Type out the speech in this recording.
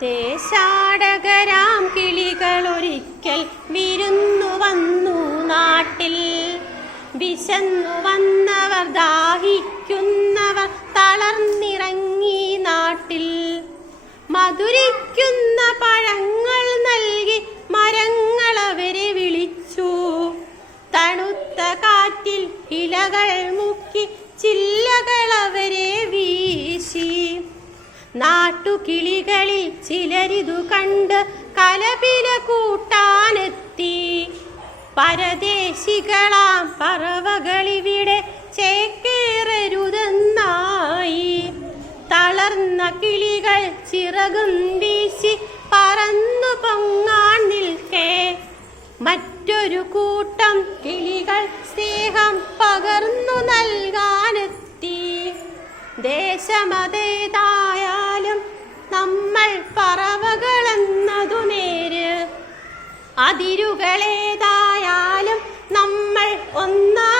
ദേശാടകരാം കിളികൾ ഒരിക്കൽ വിരുന്നു വന്നു നാട്ടിൽ. വിശന്നു വന്നവർ ദാഹിക്കുന്നവർ തളർന്നിറങ്ങി നാട്ടിൽ. മധുരിക്കുന്ന പഴങ്ങൾ നൽകി മരങ്ങൾ അവരെ വിളിച്ചു. തണുത്ത കാറ്റിൽ ഇലകൾ മുക്കി ചില്ലകൾ നാട്ടുകിളികളിൽ ചിലരിതു കണ്ട് കലപില കൂട്ടാനെത്തി. പരദേശികളാം പറവകളിവിടെ ചേക്കേറരുതെന്നായി. തളർന്ന കിളികൾ ചിറകും വീശി പറന്നു പൊങ്ങാൻ നിൽക്കേ. മറ്റൊരു കൂട്ടം കിളികൾ സ്നേഹം പകർന്നു നൽകാനെത്തി. ദേശമതേതായാലും നമ്മൾ പറവകളെന്നതു നേര്. അതിരുകളേതായാലും നമ്മൾ ഒന്നാ